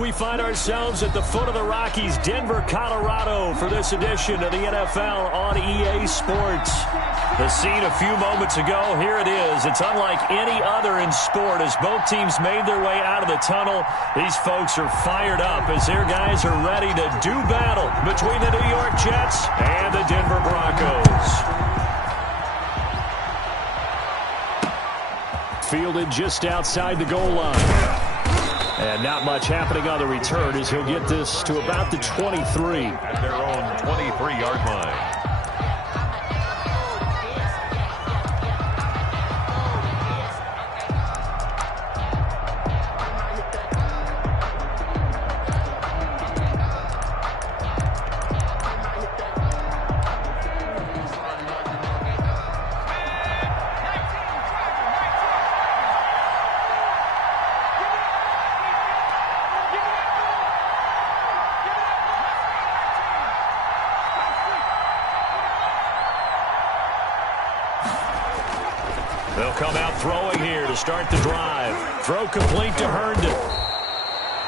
we find ourselves at the foot of the Rockies, Denver, Colorado, for this edition of the NFL on EA Sports. The scene a few moments ago, here it is. It's unlike any other in sport as both teams made their way out of the tunnel. These folks are fired up as their guys are ready to do battle between the New York Jets and the Denver Broncos. Fielded just outside the goal line. And not much happening on the return as he'll get this to about the 23. At their own 23-yard line. They'll come out throwing here to start the drive. Throw complete to Herndon.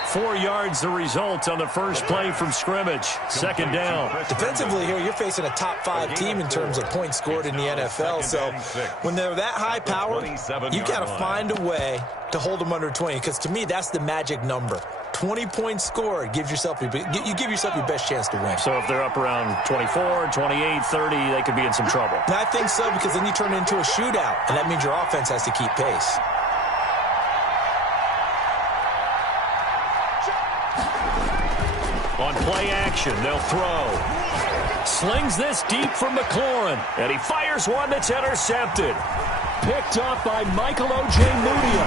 4 yards the result on the first play from scrimmage. Second down. Defensively here, you're facing a top-5 team in terms of points scored in the NFL. So when they're that high-powered, you've got to find a way to hold them under 20. Because to me, that's the magic number. 20 points scored, you give yourself your best chance to win. So if they're up around 24, 28, 30, they could be in some trouble. And I think so, because then you turn it into a shootout, and that means your offense has to keep pace. On play action, they'll throw. Slings this deep from McLaurin, and he fires one that's intercepted. Picked up by Michael O.J. Mudia.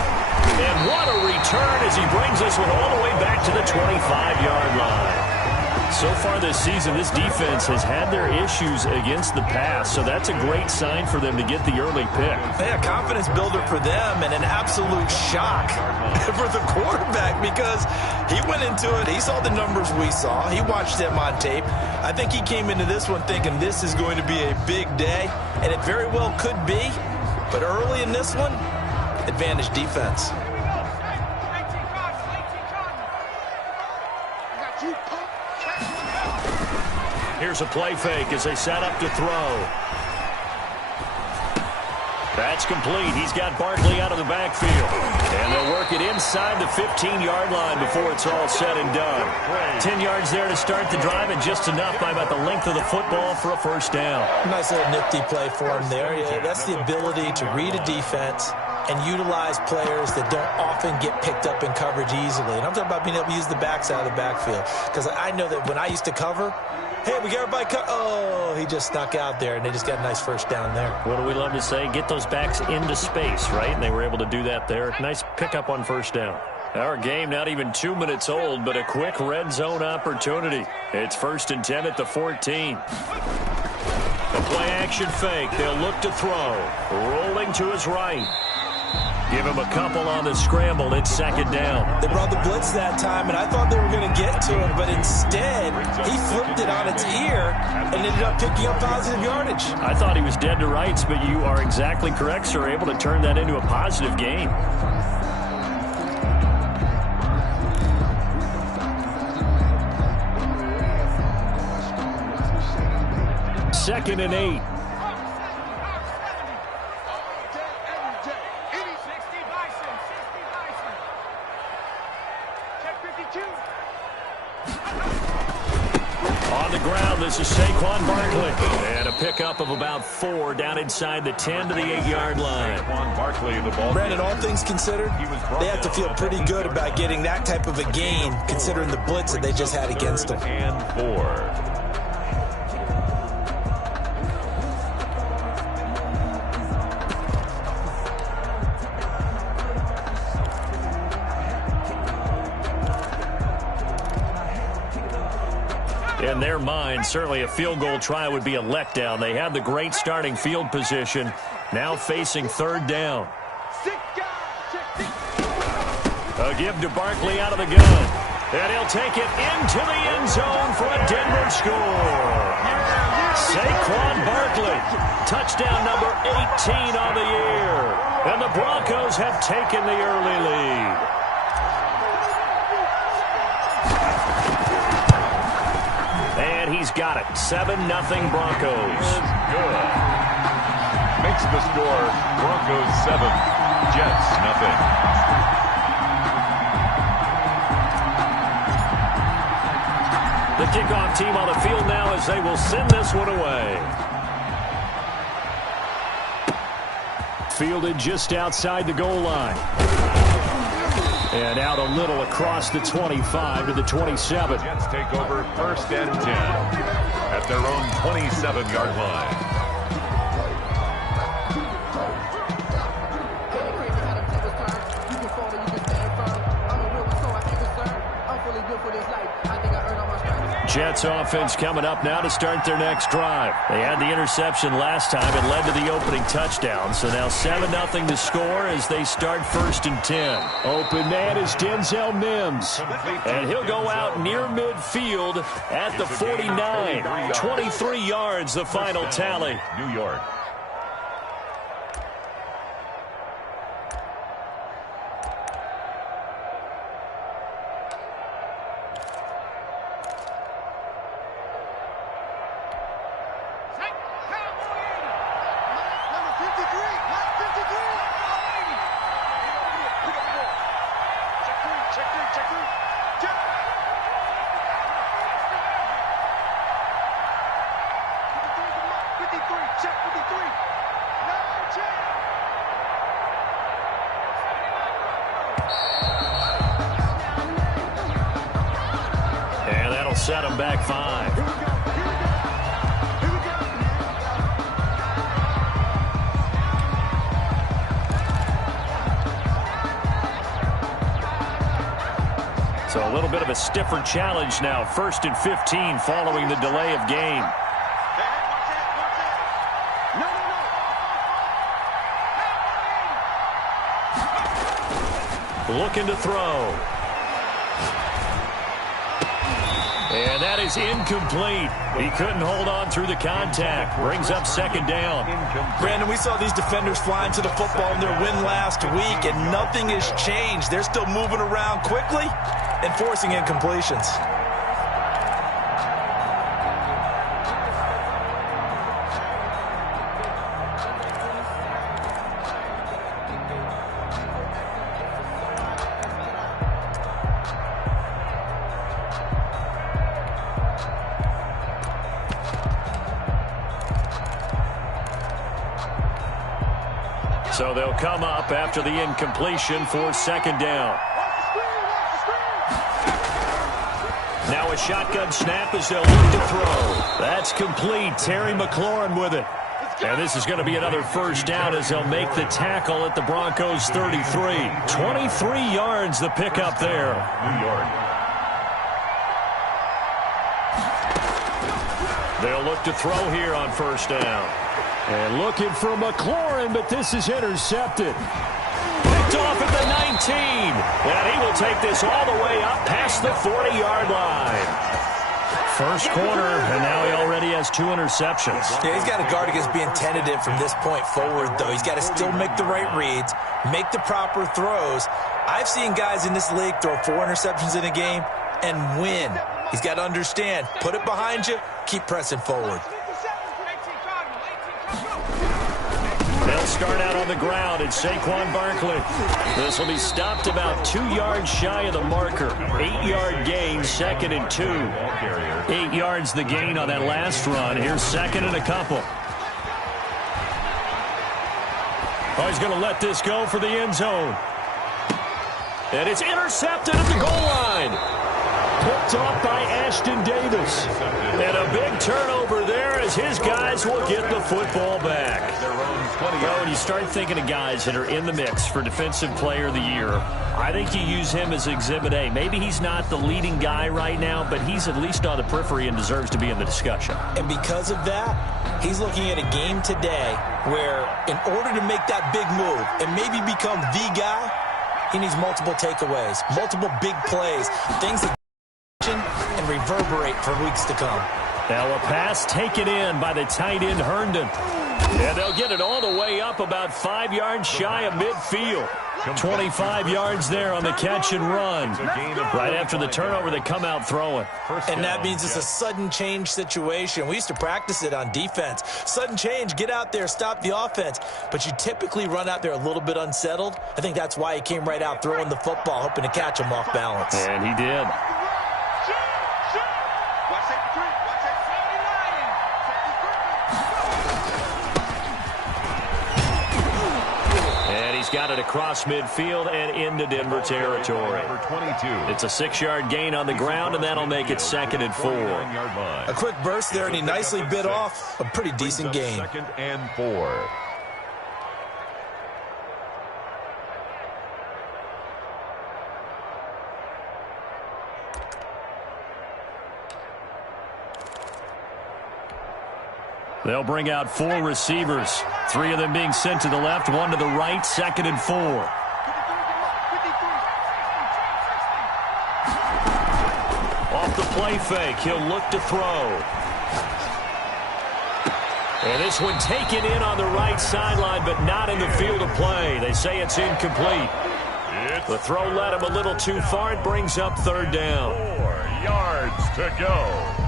And what a return as he brings us one all the way back to the 25-yard line. So far this season, this defense has had their issues against the pass, so that's a great sign for them to get the early pick. Yeah, confidence builder for them and an absolute shock for the quarterback because he went into it. He saw the numbers we saw. He watched them on tape. I think he came into this one thinking this is going to be a big day, and it very well could be. But early in this one, advantage defense. Here's a play fake as they set up to throw. That's complete. He's got Barkley out of the backfield. And they'll work it inside the 15-yard line before it's all said and done. 10 yards there to start the drive, and just enough by about the length of the football for a first down. Nice little nifty play for him there. Yeah, that's the ability to read a defense and utilize players that don't often get picked up in coverage easily. And I'm talking about being able to use the backs out of the backfield. Because I know that when I used to cover, hey, we got everybody cut. Oh, he just snuck out there, and they just got a nice first down there. What do we love to say? Get those backs into space, right? And they were able to do that there. Nice pickup on first down. Our game not even 2 minutes old, but a quick red zone opportunity. It's 1st and 10 at the 14. A play action fake. They'll look to throw. Rolling to his right. Give him a couple on the scramble. It's second down. They brought the blitz that time, and I thought they were going to get to him, but instead he flipped it on its ear and ended up picking up positive yardage. I thought he was dead to rights, but you are exactly correct, sir. Able to turn that into a positive gain. Second and 8. On the ground, this is Saquon Barkley. And a pickup of about 4 down inside the 10 to the 8-yard line. Saquon Barkley, the ball. Brandon, all things considered, they have to feel pretty good about getting that type of a gain, considering the blitz that they just had against them. And 4. In their mind, certainly a field goal try would be a letdown. They have the great starting field position, now facing third down. A give to Barkley out of the gun. And he'll take it into the end zone for a Denver score. Saquon Barkley, touchdown number 18 on the year. And the Broncos have taken the early lead. And he's got it. 7-0 Broncos. Good. Makes the score Broncos 7, Jets 0. The kickoff team on the field now as they will send this one away. Fielded just outside the goal line. And out a little across the 25 to the 27. Jets take over 1st and 10 at their own 27-yard line. Jets offense coming up now to start their next drive. They had the interception last time. It led to the opening touchdown. So now 7-0 to score as they start 1st and 10. Open man is Denzel Mims. And he'll go out near midfield at the 49. 23 yards, the final tally. New York. And that'll set them back 5. So a little bit of a stiffer challenge now. 1st and 15 following the delay of game. Looking to throw. And that is incomplete. He couldn't hold on through the contact. Brings up 2nd down. Brandon, we saw these defenders flying to the football in their win last week, and nothing has changed. They're still moving around quickly and forcing incompletions. So they'll come up after the incompletion for 2nd down. Now a shotgun snap as they'll look to throw. That's complete. Terry McLaurin with it. And this is going to be another 1st down as they'll make the tackle at the Broncos 33. 23 yards the pickup there. New York. They'll look to throw here on 1st down. And looking for McLaurin, but this is intercepted. Picked off at the 19. And he will take this all the way up past the 40-yard line. 1st quarter, and now he already has 2 interceptions. Yeah, he's got to guard against being tentative from this point forward, though. He's got to still make the right reads, make the proper throws. I've seen guys in this league throw 4 interceptions in a game and win. He's got to understand, put it behind you, keep pressing forward. They'll start out on the ground. It's Saquon Barkley. This will be stopped about 2 yards shy of the marker. 8-yard gain, 2nd and 2. 8 yards the gain on that last run. Here's 2nd and a couple. Oh, he's going to let this go for the end zone. And it's intercepted at the goal line. Picked off by Ashton Davis. And a big turnover there as his guys will get the football back. Well, when you start thinking of guys that are in the mix for Defensive Player of the Year, I think you use him as Exhibit A. Maybe he's not the leading guy right now, but he's at least on the periphery and deserves to be in the discussion. And because of that, he's looking at a game today where in order to make that big move and maybe become the guy, he needs multiple takeaways, multiple big plays, things that and reverberate for weeks to come. Now a pass taken in by the tight end Herndon. And they'll get it all the way up about 5 yards shy of midfield. 25 yards there on the catch and run. Right after the turnover, they come out throwing. And that means it's a sudden change situation. We used to practice it on defense. Sudden change, get out there, stop the offense. But you typically run out there a little bit unsettled. I think that's why he came right out throwing the football, hoping to catch him off balance. And he did. Got it across midfield and into Denver territory. It's a 6-yard gain on the ground, and that'll make it 2nd and 4. A quick burst there, and he nicely bit off a pretty decent gain. 2nd and 4. They'll bring out 4 receivers, 3 of them being sent to the left, 1 to the right, 2nd and 4. Off the play fake, he'll look to throw. And this one taken in on the right sideline, but not in the field of play. They say it's incomplete. The throw led him a little too far. It brings up 3rd down. 4 yards to go.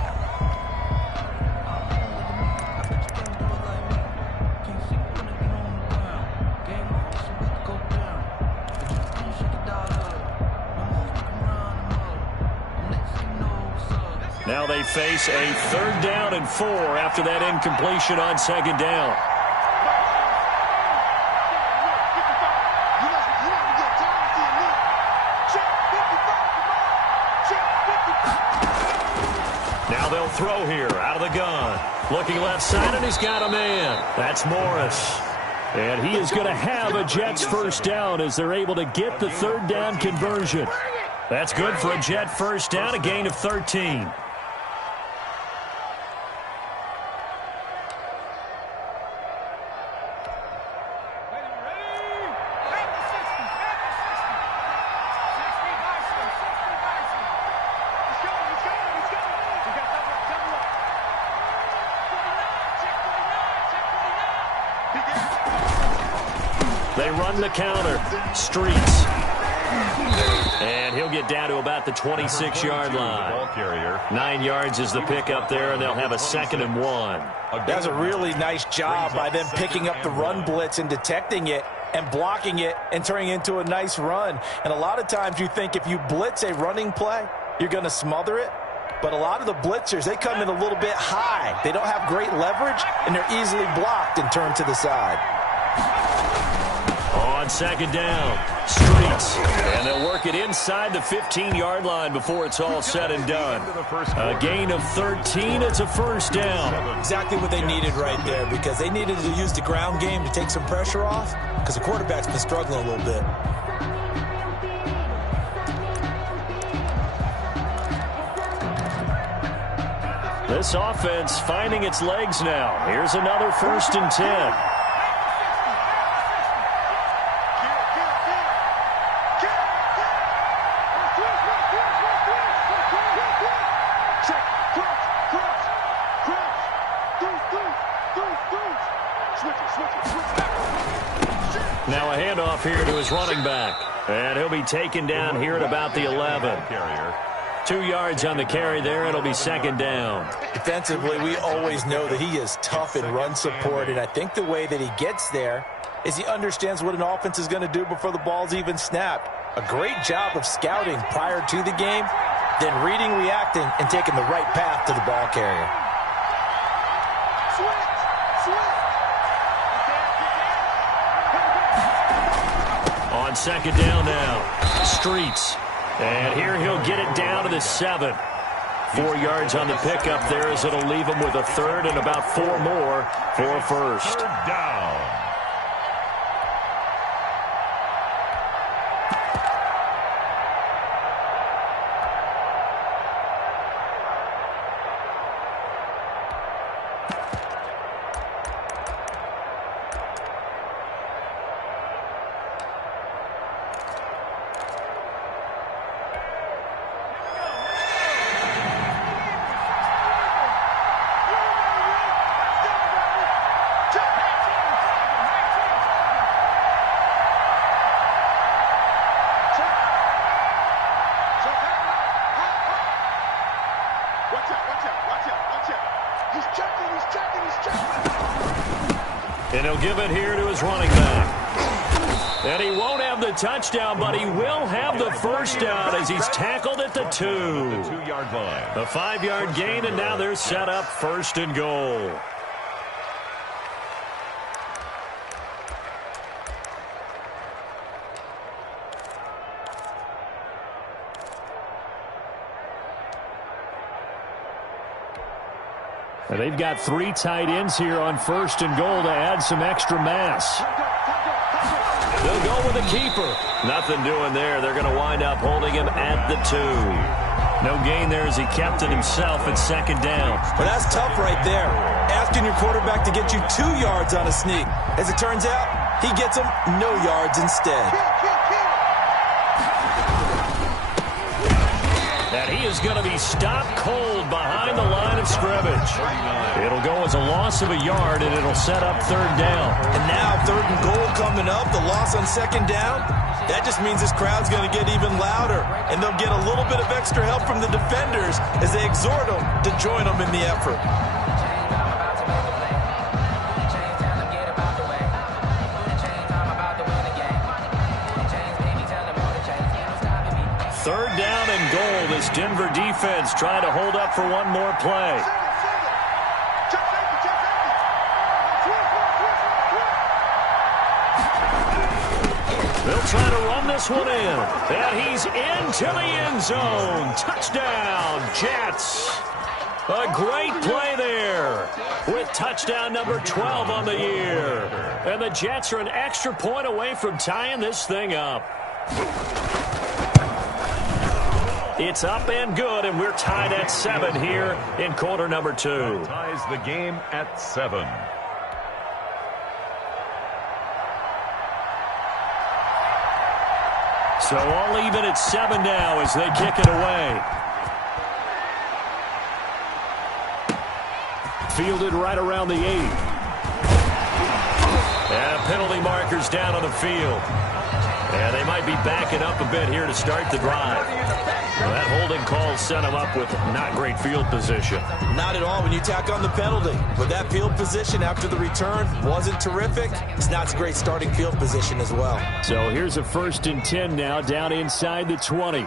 Now they face a 3rd down and 4 after that incompletion on 2nd down. Now they'll throw here out of the gun. Looking left side, and he's got a man. That's Morris. And he is going to have a Jets 1st down as they're able to get the 3rd down conversion. That's good for a Jet 1st down, a gain of 13. They run the counter. Streets. And he'll get down to about the 26-yard line. 9 yards is the pickup there, and they'll have a 2nd and 1. That's a really nice job by them picking up the run blitz and detecting it and blocking it and turning it into a nice run. And a lot of times you think if you blitz a running play, you're going to smother it. But a lot of the blitzers, they come in a little bit high. They don't have great leverage, and they're easily blocked and turned to the side. On 2nd down, Streets. And they'll work it inside the 15-yard line before it's all said and done. A gain of 13. It's a 1st down. Exactly what they needed right there, because they needed to use the ground game to take some pressure off, because the quarterback's been struggling a little bit. This offense finding its legs now. Here's another 1st and 10. Now a handoff here to his running back. And he'll be taken down here at about the 11. 2 yards on the carry there. It'll be 2nd down. Defensively, we always know that he is tough in run support, and I think the way that he gets there is he understands what an offense is going to do before the ball's even snapped. A great job of scouting prior to the game, then reading, reacting, and taking the right path to the ball carrier. On 2nd down now, Streets. And here he'll get it down to the 7. 4 yards on the pickup there as it'll leave him with a 3rd and about 4 more for a 1st. 3rd down. He'll give it here to his running back. And he won't have the touchdown, but he will have the first down as he's tackled at the 2. The 2-yard line. A 5-yard gain, and now they're set up 1st and goal. And they've got 3 tight ends here on 1st and goal to add some extra mass. They'll go with the keeper. Nothing doing there. They're going to wind up holding him at the 2. No gain there as he kept it himself at 2nd down. Well, that's tough right there. Asking your quarterback to get you 2 yards on a sneak. As it turns out, he gets them no yards instead. And he is going to be stopped cold behind the line of scrimmage. It'll go as a loss of a yard, and it'll set up 3rd down. And now 3rd and goal coming up, the loss on 2nd down. That just means this crowd's going to get even louder, and they'll get a little bit of extra help from the defenders as they exhort them to join them in the effort. Third down and goal. This Denver defense trying to hold up for one more play. They'll try to run this one in. And he's into the end zone. Touchdown, Jets. A great play there with touchdown number 12 on the year. And the Jets are an extra point away from tying this thing up. It's up and good, and we're tied at 7 here in quarter number 2. That ties the game at 7. So all even at 7 now as they kick it away. Fielded right around the 8. And penalty markers down on the field. And they might be backing up a bit here to start the drive. Well, that holding call set him up with not great field position. Not at all when you tack on the penalty. But that field position after the return wasn't terrific. It's not a great starting field position as well. So here's a 1st and 10 now down inside the 20.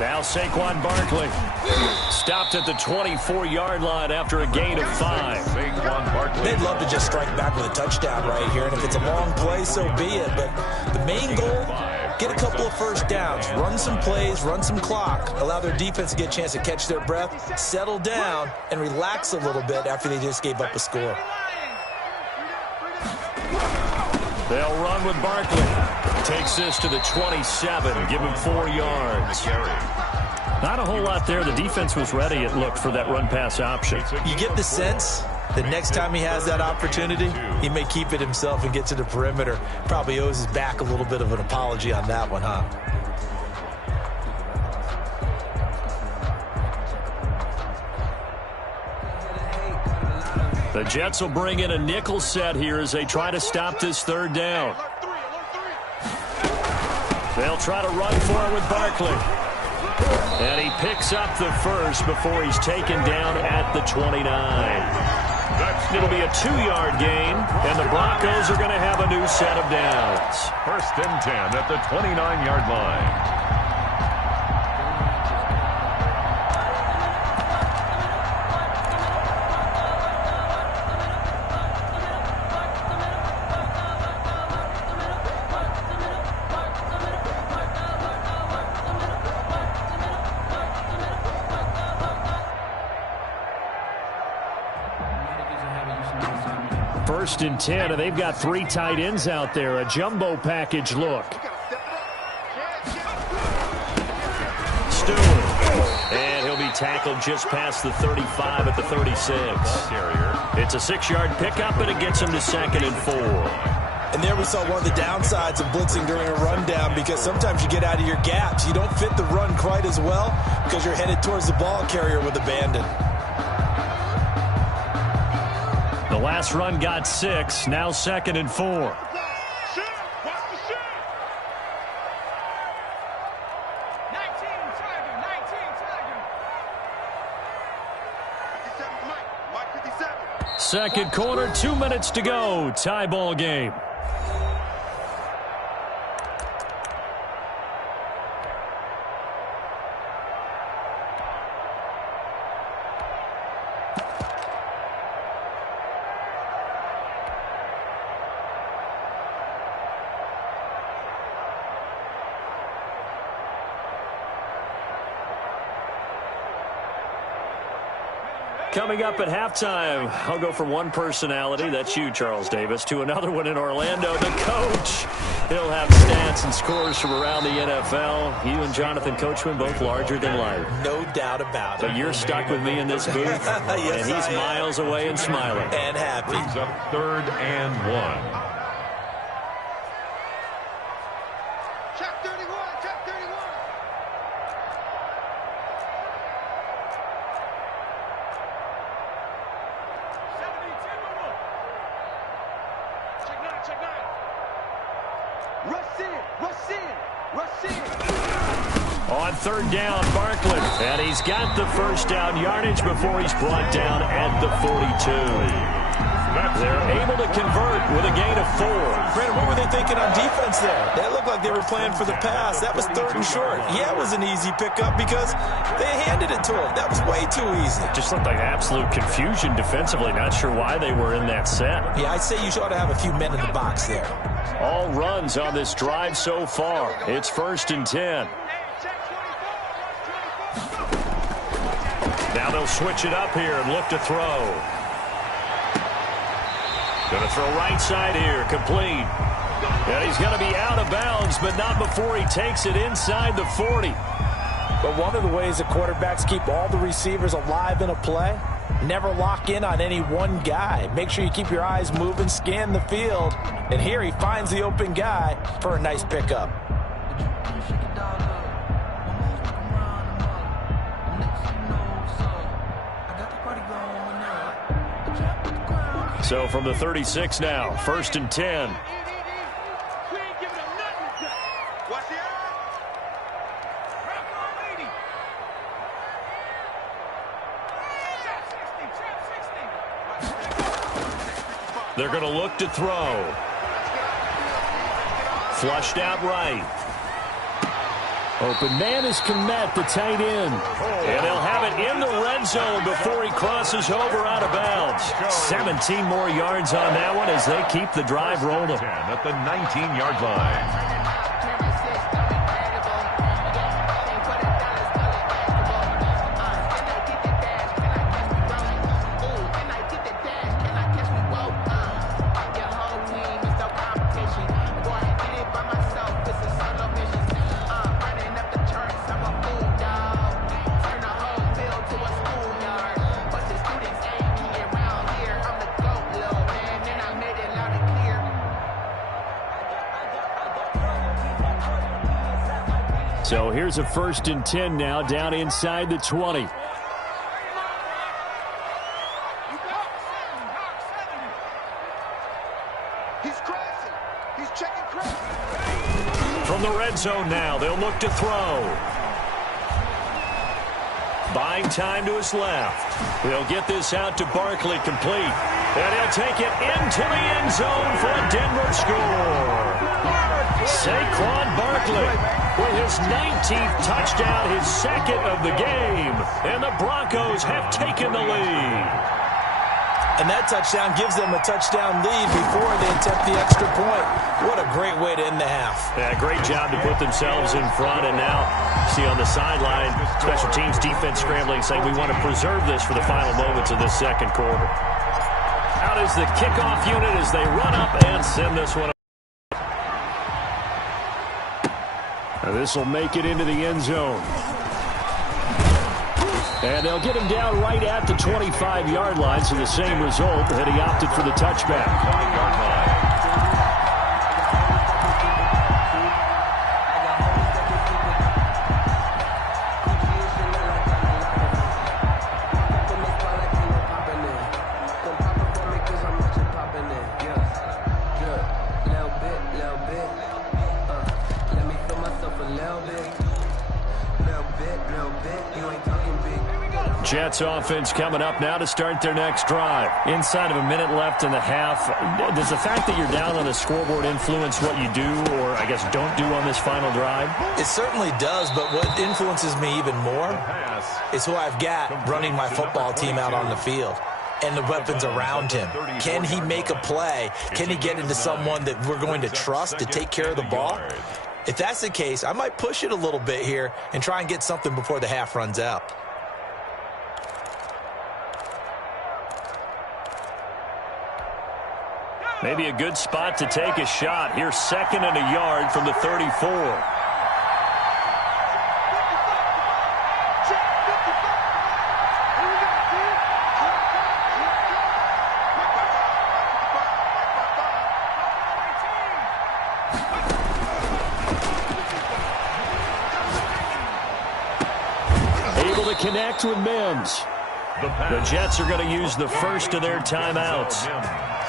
Now Saquon Barkley stopped at the 24-yard line after a gain of 5. They'd love to just strike back with a touchdown right here, and if it's a long play, so be it. But the main goal, get a couple of first downs, run some plays, run some clock, allow their defense to get a chance to catch their breath, settle down, and relax a little bit after they just gave up a score. They'll run with Barkley. Takes this to the 27. Give him 4 yards. Not a whole lot there. The defense was ready, it looked, for that run-pass option. You get the sense that next time he has that opportunity, he may keep it himself and get to the perimeter. Probably owes his back a little bit of an apology on that one, huh? The Jets will bring in a nickel set here as they try to stop this 3rd down. They'll try to run for it with Barkley. And he picks up the first before he's taken down at the 29. It'll be a 2-yard gain, and the Broncos are going to have a new set of downs. 1st and 10 at the 29-yard line. First and 10, and they've got 3 tight ends out there. A jumbo package look. Stewart. And he'll be tackled just past the 35 at the 36. It's a 6-yard pickup, and it gets him to 2nd and 4. And there we saw one of the downsides of blitzing during a rundown, because sometimes you get out of your gaps. You don't fit the run quite as well because you're headed towards the ball carrier with abandon. The last run got 6, now 2nd and 4. Second quarter, 2 minutes to go. Tie ball game. Coming up at halftime, I'll go from one personality, that's you, Charles Davis, to another one in Orlando, the coach. He'll have stats and scores from around the NFL. You and Jonathan Coachman, both larger than life. No doubt about it. But you're stuck with me in this booth, yes, and he's miles away and smiling. And happy. Brings up 3rd and 1. On 3rd down, Barkley. And he's got the first down yardage before he's brought down at the 42. They're able to convert with a gain of 4. Brandon, what were they thinking on defense there? They looked like they were playing for the pass. That was 3rd and short. Yeah, it was an easy pickup because they handed it to him. That was way too easy. Just looked like absolute confusion defensively. Not sure why they were in that set. Yeah, I'd say you ought to have a few men in the box there. All runs on this drive so far. It's 1st and 10. Now they'll switch it up here and look to throw. Going to throw right side here, complete. And he's going to be out of bounds, but not before he takes it inside the 40. But one of the ways that quarterbacks keep all the receivers alive in a play, never lock in on any one guy. Make sure you keep your eyes moving, scan the field. And here he finds the open guy for a nice pickup. So from the 36 now, 1st and 10. They're going to look to throw. Flushed out right. Open man is Kmet, the tight end. And they'll have it in the red zone before he crosses over out of bounds. 17 more yards on that one as they keep the drive rolling. At the 19-yard line. So here's a 1st and 10 now down inside the 20. From the red zone now, they'll look to throw. Buying time to his left. They'll get this out to Barkley, complete. And he'll take it into the end zone for a Denver score. Saquon Barkley with his 19th touchdown, his 2nd of the game. And the Broncos have taken the lead. And that touchdown gives them a touchdown lead before they attempt the extra point. What a great way to end the half. Yeah, great job to put themselves in front. And now, see on the sideline, special teams defense scrambling, saying we want to preserve this for the final moments of this second quarter. Out is the kickoff unit as they run up and send this one. Now this will make it into the end zone. And they'll get him down right at the 25-yard line, so the same result, that he opted for the touchback. 5-yard line. Jets offense coming up now to start their next drive. Inside of a minute left in the half, does the fact that you're down on the scoreboard influence what you do or, I guess, don't do on this final drive? It certainly does, but what influences me even more is who I've got running my football team out on the field and the weapons around him. Can he make a play? Can he get into someone that we're going to trust to take care of the ball? If that's the case, I might push it a little bit here and try and get something before the half runs out. Maybe a good spot to take a shot. Here's 2nd and a yard from the 34. Able to connect with Mims. The Jets are going to use the first of their timeouts,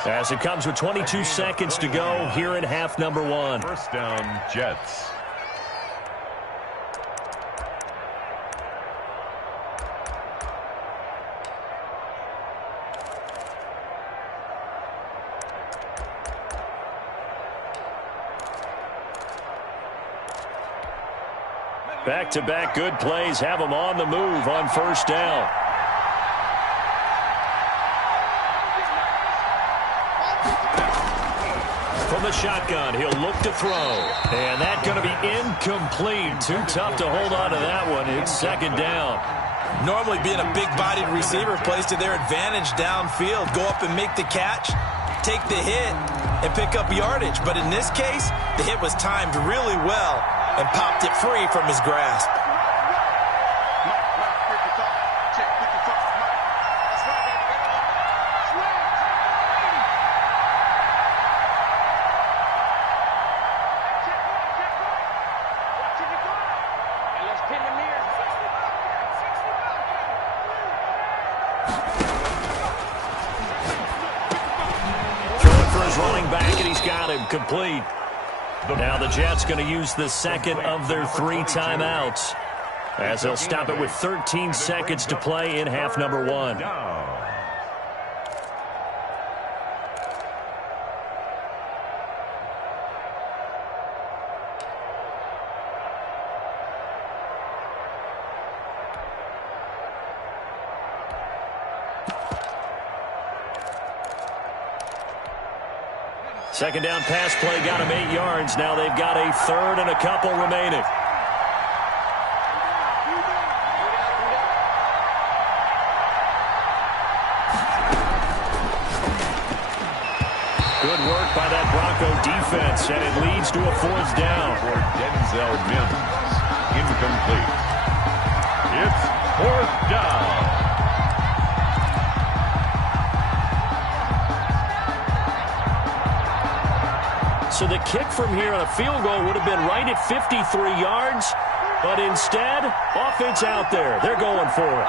as it comes with 22 seconds to go here in half number 1. First down, Jets. Back-to-back good plays have them on the move on first down. From the shotgun, he'll look to throw. And that's going to be incomplete. Too tough to hold on to that one. It's 2nd down. Normally being a big-bodied receiver plays to their advantage downfield. Go up and make the catch, take the hit, and pick up yardage. But in this case, the hit was timed really well and popped it free from his grasp. Complete. Now the Jets going to use the second of their 3 timeouts, as they'll stop it with 13 seconds to play in half number 1. Second down pass play got him 8 yards. Now they've got a 3rd and a couple remaining. Good work by that Bronco defense, and it leads to a 4th down. For Denzel Mims, incomplete. It's 4th down. So the kick from here on a field goal would have been right at 53 yards, but instead, offense out there. They're going for it.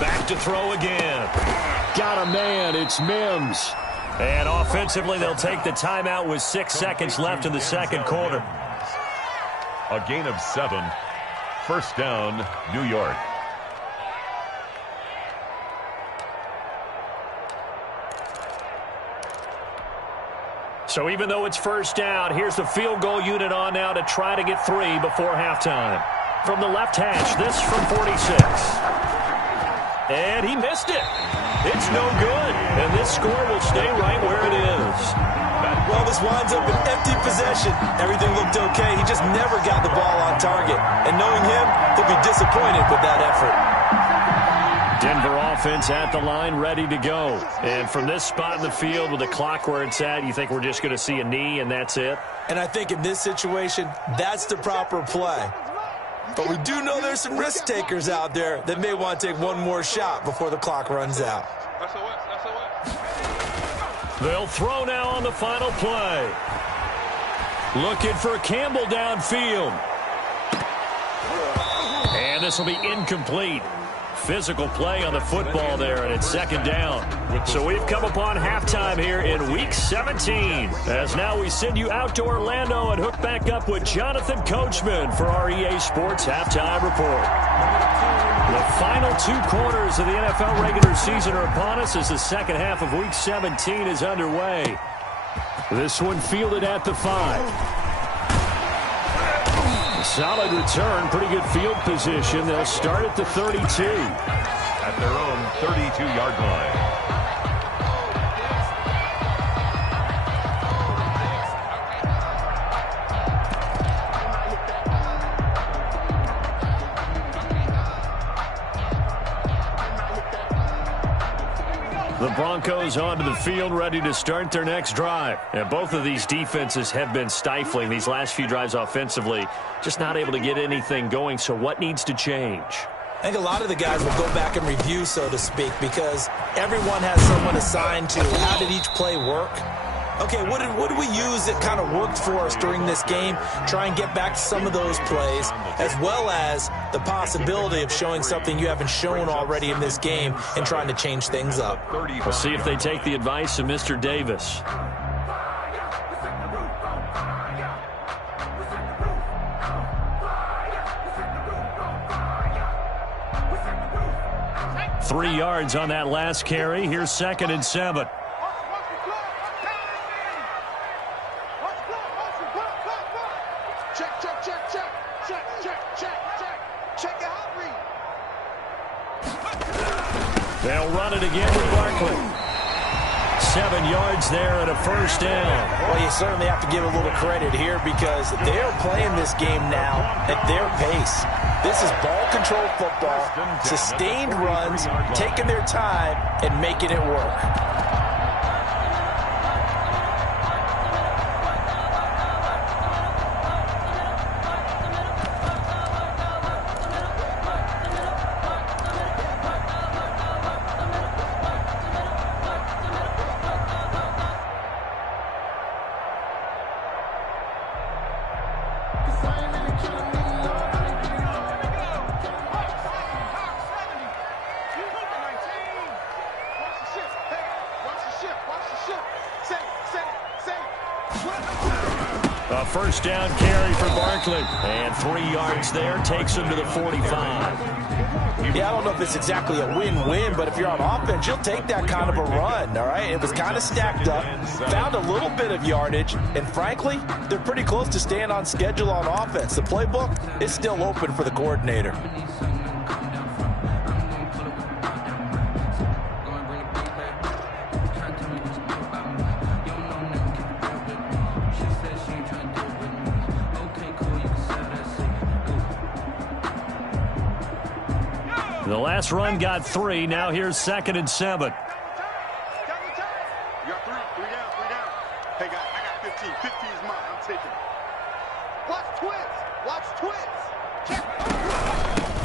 Back to throw again. Got a man. It's Mims. And offensively, they'll take the timeout with 6 seconds left in the second quarter. A gain of 7. First down, New York. So even though it's first down, here's the field goal unit on now to try to get 3 before halftime. From the left hash, this from 46. And he missed it. It's no good, and this score will stay right where it is. Well, this winds up an empty possession. Everything looked okay. He just never got the ball on target. And knowing him, he'll be disappointed with that effort. Denver offense at the line, ready to go. And from this spot in the field with the clock where it's at, you think we're just going to see a knee and that's it? And I think in this situation, that's the proper play. But we do know there's some risk takers out there that may want to take one more shot before the clock runs out. They'll throw now on the final play. Looking for Campbell downfield. And the this will be incomplete. Physical play on the football there, and it's second down. So we've come upon halftime here in Week 17. As now we send you out to Orlando and hook back up with Jonathan Coachman for our EA Sports Halftime Report. The final 2 quarters of the NFL regular season are upon us as the second half of Week 17 is underway. This one fielded at the 5. Solid return, pretty good field position. They'll start at the 32. At their own 32-yard line. The Broncos onto the field, ready to start their next drive. And both of these defenses have been stifling these last few drives offensively. Just not able to get anything going, so what needs to change? I think a lot of the guys will go back and review, so to speak, because everyone has someone assigned to how did each play work. Okay, what did we use that kind of worked for us during this game? Try and get back to some of those plays, as well as the possibility of showing something you haven't shown already in this game and trying to change things up. We'll see if they take the advice of Mr. Davis. Three yards on that last carry. Here's 2nd and 7. They'll run it again with Barkley. 7 yards there and a first down. Well, you certainly have to give a little credit here because they're playing this game now at their pace. This is ball control football, sustained runs, taking their time and making it work. A first down carry for Barkley. And 3 yards there takes him to the 45. Yeah, I don't know if it's exactly a win-win, but if you're on offense, you'll take that kind of a run, all right? It was kind of stacked up, found a little bit of yardage, and frankly, they're pretty close to staying on schedule on offense. The playbook is still open for the coordinator. The last run got 3. Now here's 2nd and 7. You got three down. Hey, guys, I got 15. 15 is mine. I'm taking it. Watch twins.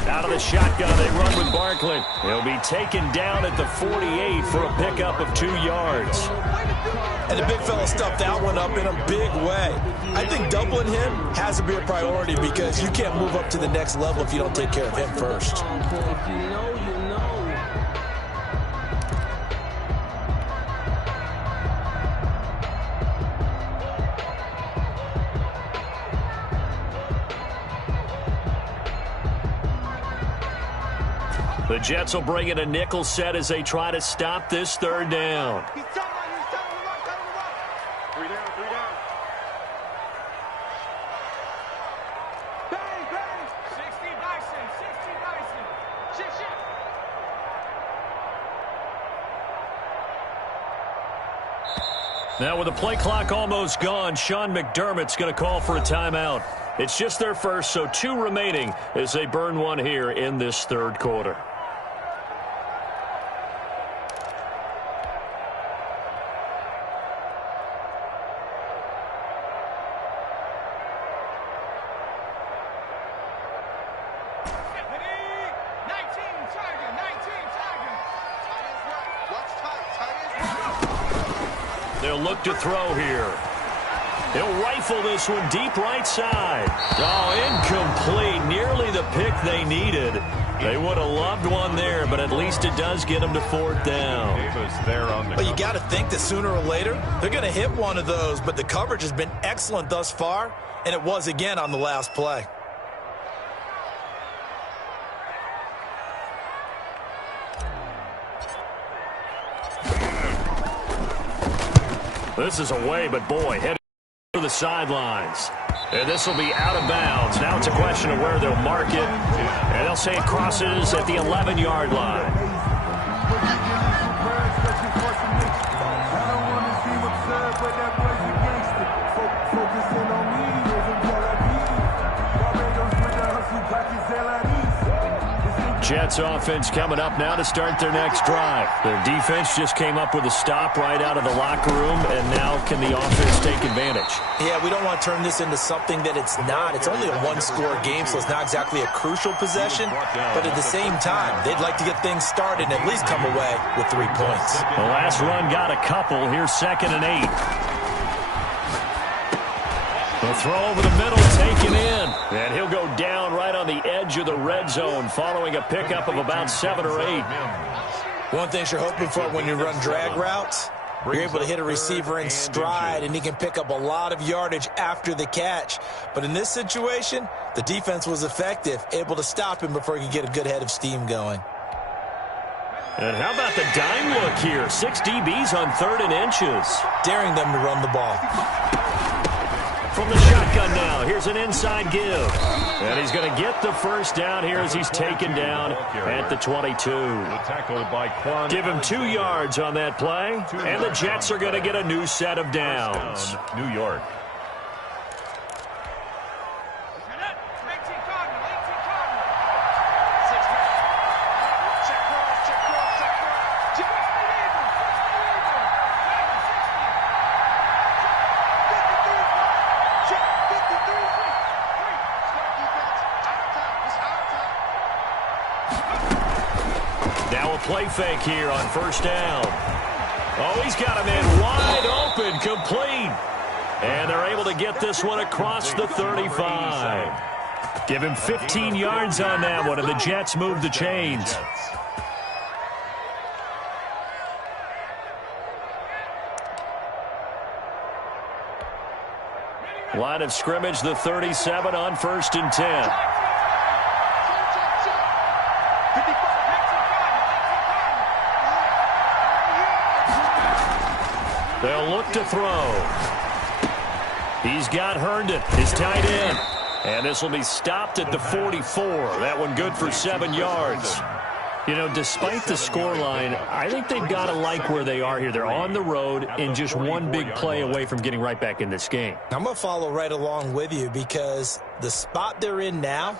Out of the shotgun, they run with Barkley. He'll be taken down at the 48 for a pickup of 2 yards. And the big fella stuffed that one up in a big way. I think doubling him has to be a priority because you can't move up to the next level if you don't take care of him first. The Jets will bring in a nickel set as they try to stop this 3rd down. He's telling you, tell him to run. 3 down. Bang. 60 Dyson. Shit. Now with the play clock almost gone, Sean McDermott's going to call for a timeout. It's just their first, so 2 remaining as they burn one here in this 3rd quarter. They'll look to throw here. He'll rifle this one deep right side. Oh, incomplete. Nearly the pick they needed. They would have loved one there, but at least it does get them to 4th down. But you got to think that sooner or later, they're going to hit one of those, but the coverage has been excellent thus far, and it was again on the last play. This is away, but boy, headed to the sidelines. And this will be out of bounds. Now it's a question of where they'll mark it. And they'll say it crosses at the 11-yard line. Jets offense coming up now to start their next drive. Their defense just came up with a stop right out of the locker room, and now can the offense take advantage? Yeah, we don't want to turn this into something that it's not. It's only a one-score game, so it's not exactly a crucial possession. But at the same time, they'd like to get things started and at least come away with 3 points. The last run got a couple. Here's 2nd and 8. The throw over the middle, taken in. And he'll go down right on the edge of the red zone following a pickup of about 7 or 8. One thing you're hoping for when you run drag routes, you're able to hit a receiver in stride, and he can pick up a lot of yardage after the catch. But in this situation, the defense was effective, able to stop him before he could get a good head of steam going. And how about the dime look here? 6 DBs on 3rd and inches. Daring them to run the ball. From the shotgun now, here's an inside give. And he's going to get the first down here as he's taken down at the 22. Give him 2 yards on that play, and the Jets are going to get a new set of downs. New York. Play fake here on 1st down. Oh, he's got a man wide open, complete. And they're able to get this one across the 35. Give him 15 yards on that one, and the Jets move the chains. Line of scrimmage, the 37 on 1st and 10. They'll look to throw. He's got Herndon, his tight end. And this will be stopped at the 44. That one good for 7 yards. You know, despite the scoreline, I think they've got to like where they are here. They're on the road and just one big play away from getting right back in this game. I'm going to follow right along with you because the spot they're in now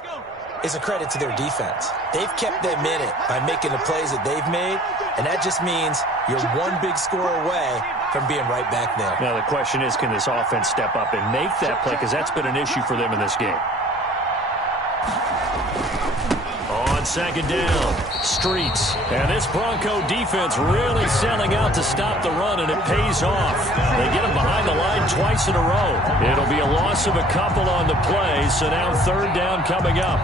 is a credit to their defense. They've kept them in it by making the plays that they've made, and that just means you're one big score away from being right back there. Now, the question is, can this offense step up and make that play? Because that's been an issue for them in this game. On 2nd down, Streets. And this Bronco defense really selling out to stop the run, and it pays off. They get him behind the line twice in a row. It'll be a loss of a couple on the play, so now 3rd down coming up.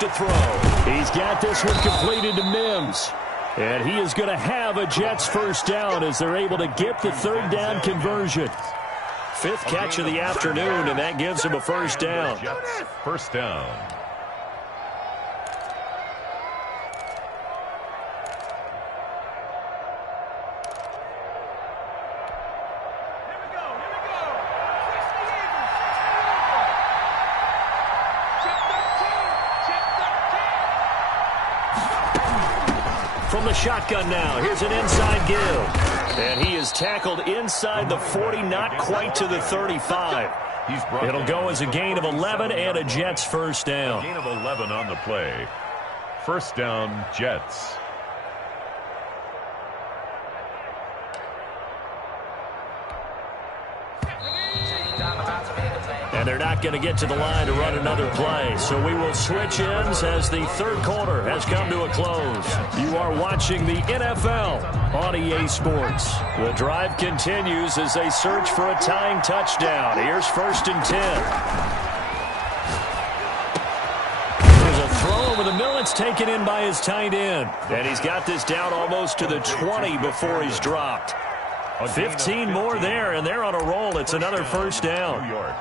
To throw. He's got this one completed to Mims. And he is going to have a Jets 1st down as they're able to get the 3rd down conversion. 5th catch of the afternoon, and that gives him a 1st down. Jets 1st down. From the shotgun now, here's an inside give. And he is tackled inside the 40, not quite to the 35. It'll go as a gain of 11 and a Jets first down. A gain of 11 on the play. First down, Jets. And they're not going to get to the line to run another play. So we will switch ends as the third quarter has come to a close. You are watching the NFL on EA Sports. The drive continues as they search for a tying touchdown. Here's first and 10. There's a throw over the middle. It's taken in by his tight end. And he's got this down almost to the 20 before he's dropped. 15 more there, and they're on a roll. It's another first down. New York.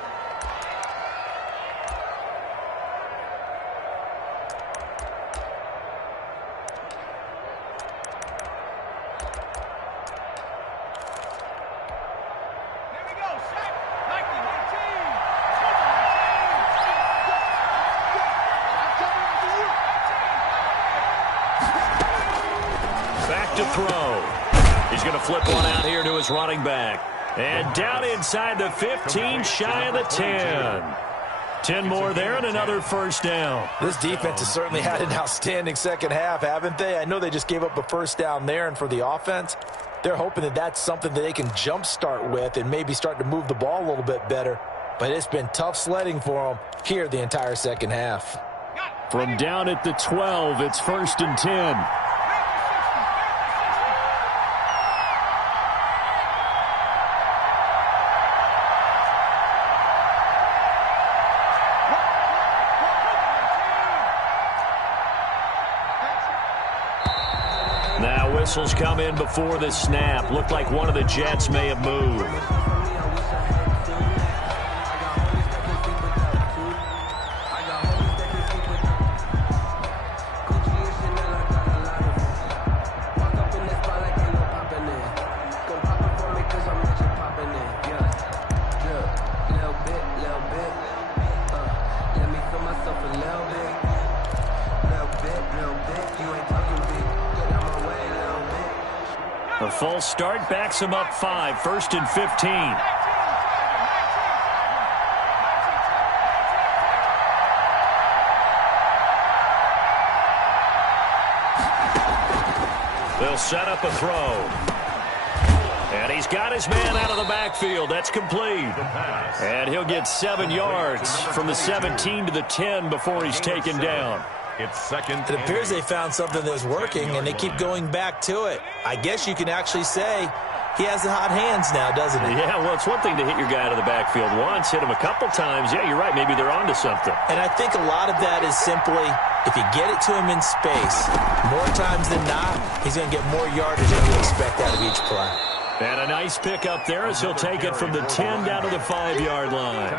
Back to throw. He's going to flip one out here to his running back. And down inside the 15, shy of the 10. 10 more there and another first down. This defense has certainly had an outstanding second half, haven't they? I know they just gave up a first down there, and for the offense, they're hoping that that's something that they can jumpstart with and maybe start to move the ball a little bit better. But it's been tough sledding for them here the entire second half. From down at the 12, it's first and 10. Now whistles come in before the snap. Looked like one of the Jets may have moved. A false start backs him up 5, first and 15. They'll set up a throw. And he's got his man out of the backfield. That's complete. And he'll get 7 yards from the 17 to the 10 before he's taken down. It's second. It appears they found something that's working, and they keep going back to it. I guess you can actually say he has the hot hands now, doesn't he? Yeah, well, it's one thing to hit your guy out of the backfield once, hit him a couple times. Yeah, you're right. Maybe they're onto something. And I think a lot of that is simply if you get it to him in space, more times than not, he's going to get more yardage than you expect out of each play. And a nice pick up there as he'll take it from the 10 down to the 5-yard line.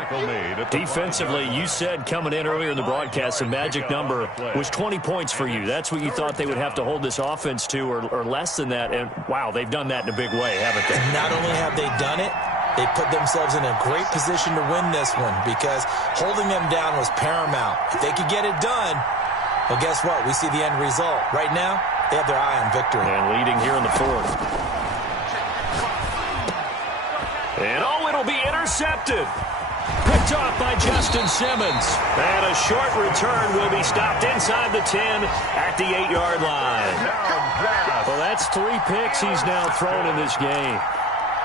Defensively, you said coming in earlier in the broadcast, the magic number was 20 points for you. That's what you thought they would have to hold this offense to, or less than that. And, wow, they've done that in a big way, haven't they? Not only have they done it, they put themselves in a great position to win this one because holding them down was paramount. If they could get it done, well, guess what? We see the end result. Right now, they have their eye on victory. And leading here in the 4th. And, oh, it'll be intercepted. Picked off by Justin Simmons. And a short return will be stopped inside the 10 at the 8-yard line. Well, that's 3 picks he's now thrown in this game.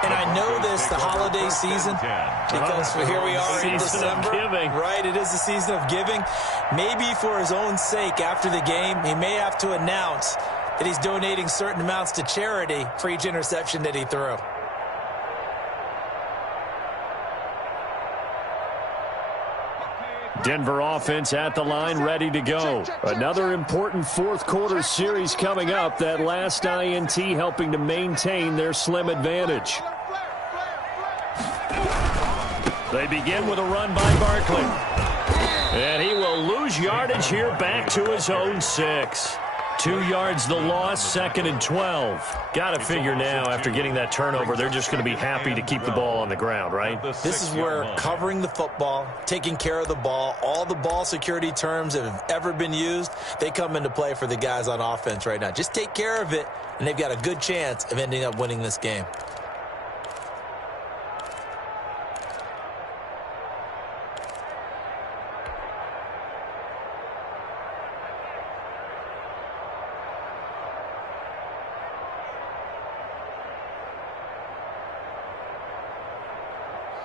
And I know this, the holiday season, because here we are in December. Right, it is the season of giving. Maybe for his own sake, after the game, he may have to announce that he's donating certain amounts to charity for each interception that he threw. Denver offense at the line, ready to go. Another important fourth quarter series coming up. That last INT helping to maintain their slim advantage. They begin with a run by Barkley. And he will lose yardage here back to his own 6. 2 yards the loss, 2nd and 12. Got to figure now, after getting that turnover, they're just going to be happy to keep the ball on the ground, right? This is where covering the football, taking care of the ball, all the ball security terms that have ever been used, they come into play for the guys on offense right now. Just take care of it, and they've got a good chance of ending up winning this game.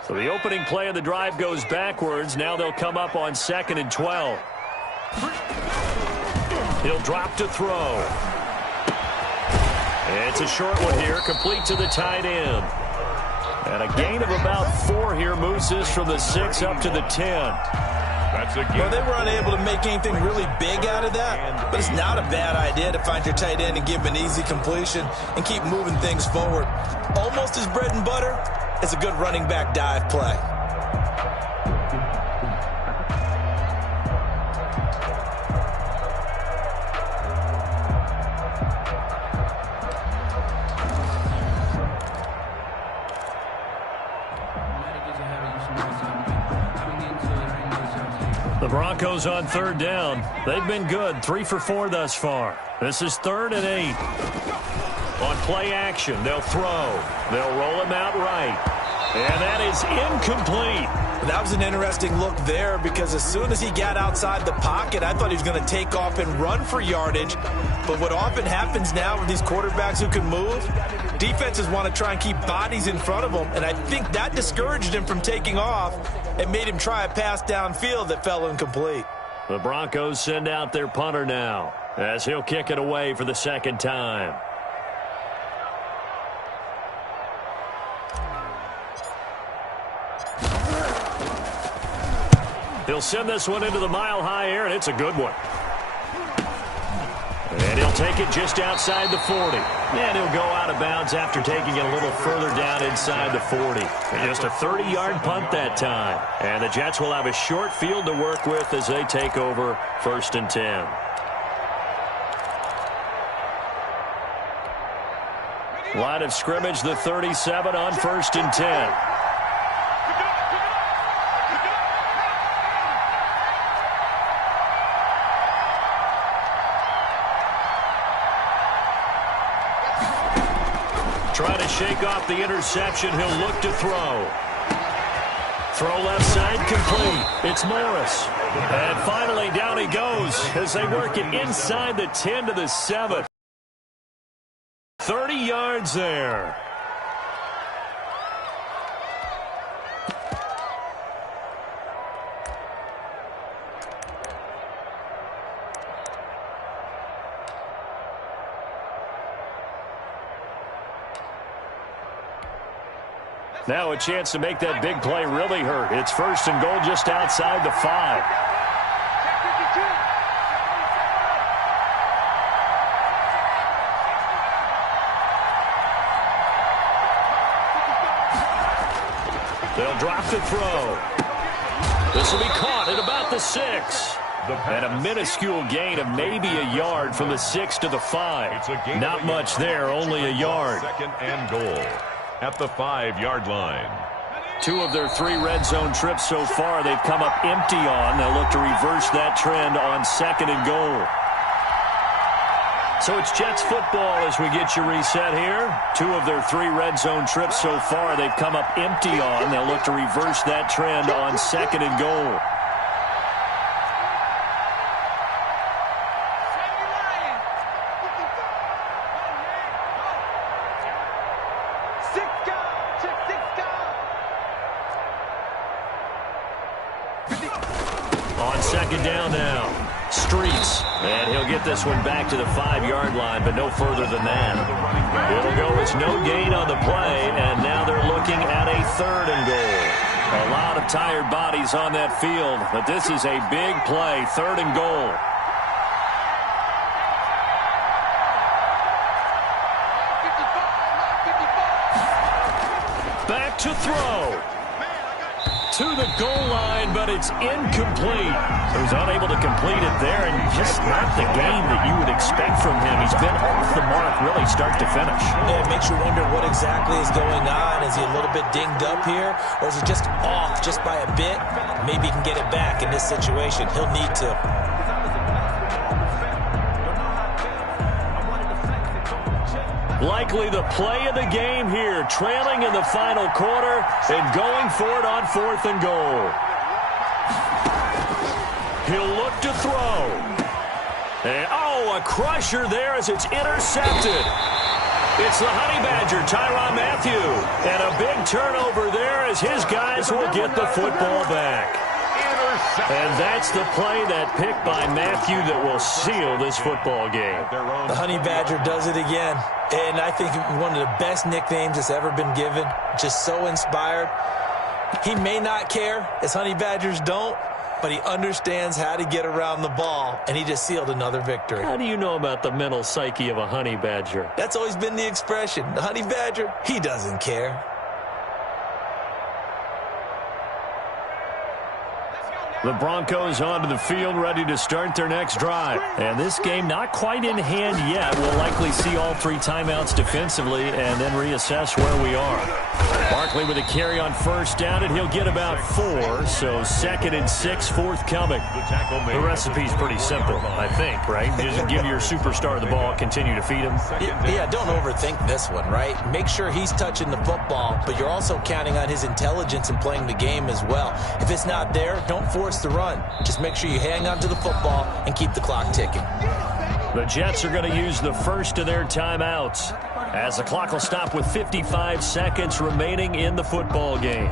So the opening play of the drive goes backwards. Now they'll come up on 2nd and 12. He'll drop to throw. It's a short one here, complete to the tight end. And a gain of about 4 here moves this from the 6 up to the 10. Well, they were unable to make anything really big out of that, but it's not a bad idea to find your tight end and give him an easy completion and keep moving things forward. Almost his bread and butter is a good running back dive play. The Broncos on 3rd down. They've been good, 3 for 4 thus far. This is 3rd and 8. On play action, they'll throw. They'll roll him out right. And that is incomplete. That was an interesting look there because as soon as he got outside the pocket, I thought he was going to take off and run for yardage. But what often happens now with these quarterbacks who can move, defenses want to try and keep bodies in front of them, and I think that discouraged him from taking off and made him try a pass downfield that fell incomplete. The Broncos send out their punter now as he'll kick it away for the 2nd time. He'll send this one into the mile-high air, and it's a good one. And he'll take it just outside the 40. And he'll go out of bounds after taking it a little further down inside the 40. And just a 30-yard punt that time. And the Jets will have a short field to work with as they take over 1st and 10. Line of scrimmage, the 37 on 1st and 10. Trying to shake off the interception. He'll look to throw. Throw left side complete. It's Morris. And finally down he goes as they work it inside the 10 to the 7. 30 yards there. Now a chance to make that big play really hurt. It's 1st and goal just outside the 5. They'll drop the throw. This will be caught at about the 6. And a minuscule gain of maybe a yard from the 6 to the 5. Not much there, only a yard. 2nd and goal at the 5-yard line. 2 of their 3 red zone trips so far they've come up empty on. They'll look to reverse that trend on 2nd and goal. So it's Jets football as we get you reset here. 2 of their 3 red zone trips so far they've come up empty on. They'll look to reverse that trend on 2nd and goal. On 2nd down now, Streets, and he'll get this one back to the 5-yard line, but no further than that. It'll go as no gain on the play, and now they're looking at a 3rd and goal. A lot of tired bodies on that field, but this is a big play, 3rd and goal. Back to throw. To the goal line, but it's incomplete. So he's unable to complete it there, and just not the game that you would expect from him. He's been off the mark really start to finish. Yeah, it makes you wonder what exactly is going on. Is he a little bit dinged up here, or is he just off just by a bit? Maybe he can get it back in this situation. He'll need to. Likely the play of the game here, trailing in the final quarter and going for it on 4th and goal. He'll look to throw. And, a crusher there as it's intercepted. It's the Honey Badger, Tyrann Mathieu. And a big turnover there as his guys will get the football back. And that's the play, that pick by Mathieu, that will seal this football game. The Honey Badger does it again. And I think one of the best nicknames that's ever been given. Just so inspired. He may not care, as Honey Badgers don't, but he understands how to get around the ball, and he just sealed another victory. How do you know about the mental psyche of a Honey Badger? That's always been the expression. The Honey Badger, he doesn't care. The Broncos onto the field, ready to start their next drive. And this game not quite in hand yet. We'll likely see all 3 timeouts defensively and then reassess where we are. Barkley with a carry on first down, and he'll get about 4. So 2nd and 6 forthcoming. The recipe's pretty simple, I think, right? Just give your superstar the ball, continue to feed him. Yeah, don't overthink this one, right? Make sure he's touching the football, but you're also counting on his intelligence in playing the game as well. If it's not there, don't force the run. Just make sure you hang on to the football and keep the clock ticking. The Jets are going to use the first of their timeouts, as the clock will stop with 55 seconds remaining in the football game.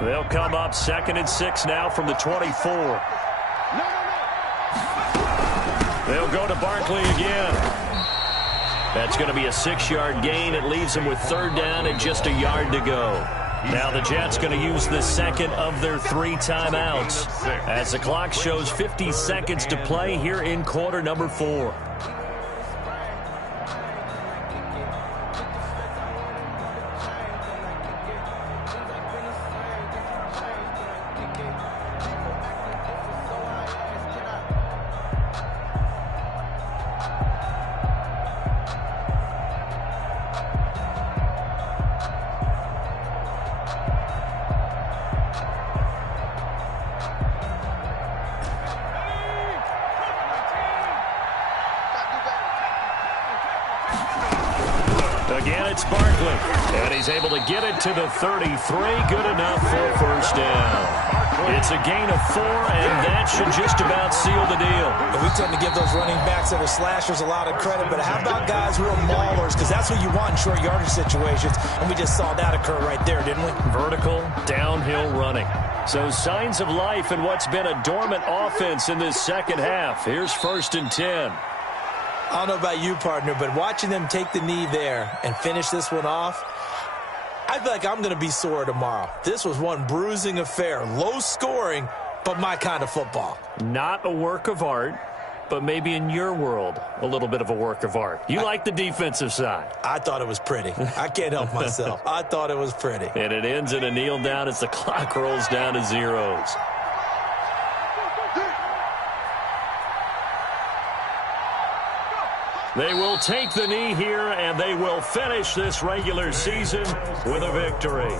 They'll come up 2nd and 6 now from the 24. They'll go to Barkley again. That's going to be a 6-yard gain. It leaves them with 3rd down and just a yard to go. Now the Jets going to use the 2nd of their 3 timeouts, as the clock shows 50 seconds to play here in quarter number 4. Again, it's Barkley, and he's able to get it to the 33. Good enough for a first down. It's a gain of 4, and that should just about seal the deal. And we tend to give those running backs that are slashers a lot of credit, but how about guys who are maulers? Because that's what you want in short yardage situations, and we just saw that occur right there, didn't we? Vertical, downhill running. So signs of life in what's been a dormant offense in this second half. Here's 1st and 10. I don't know about you, partner, but watching them take the knee there and finish this one off, I feel like I'm going to be sore tomorrow. This was one bruising affair. Low scoring, but my kind of football. Not a work of art, but maybe in your world, a little bit of a work of art. You like the defensive side. I thought it was pretty. I can't help myself. I thought it was pretty. And it ends in a kneel down as the clock rolls down to zeros. They will take the knee here, and they will finish this regular season with a victory.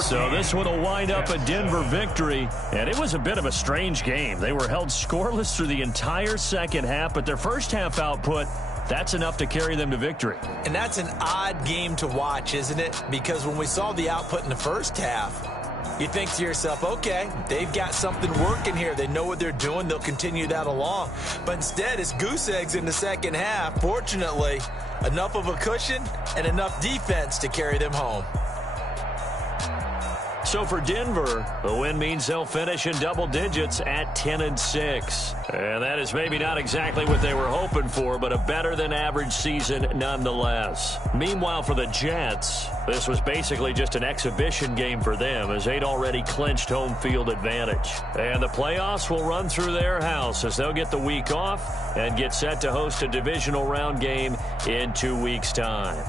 So this one will wind up a Denver victory, and it was a bit of a strange game. They were held scoreless through the entire second half, but their first half output, that's enough to carry them to victory. And that's an odd game to watch, isn't it? Because when we saw the output in the first half, you think to yourself, okay, they've got something working here. They know what they're doing. They'll continue that along. But instead, it's goose eggs in the second half. Fortunately, enough of a cushion and enough defense to carry them home. So for Denver, the win means they'll finish in double digits at 10 and 6. And that is maybe not exactly what they were hoping for, but a better than average season nonetheless. Meanwhile, for the Jets, this was basically just an exhibition game for them, as they'd already clinched home field advantage. And the playoffs will run through their house as they'll get the week off and get set to host a divisional round game in 2 weeks' time.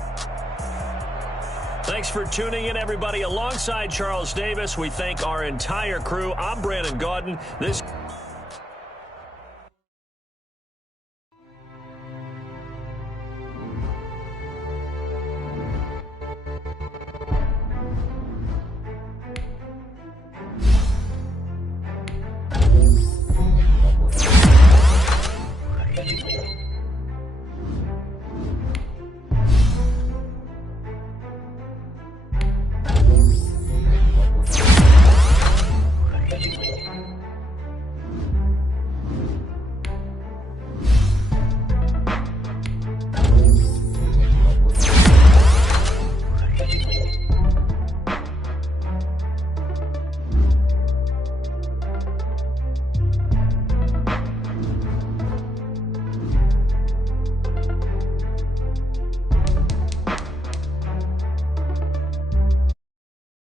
Thanks for tuning in, everybody. Alongside Charles Davis, we thank our entire crew. I'm Brandon Gaudin. This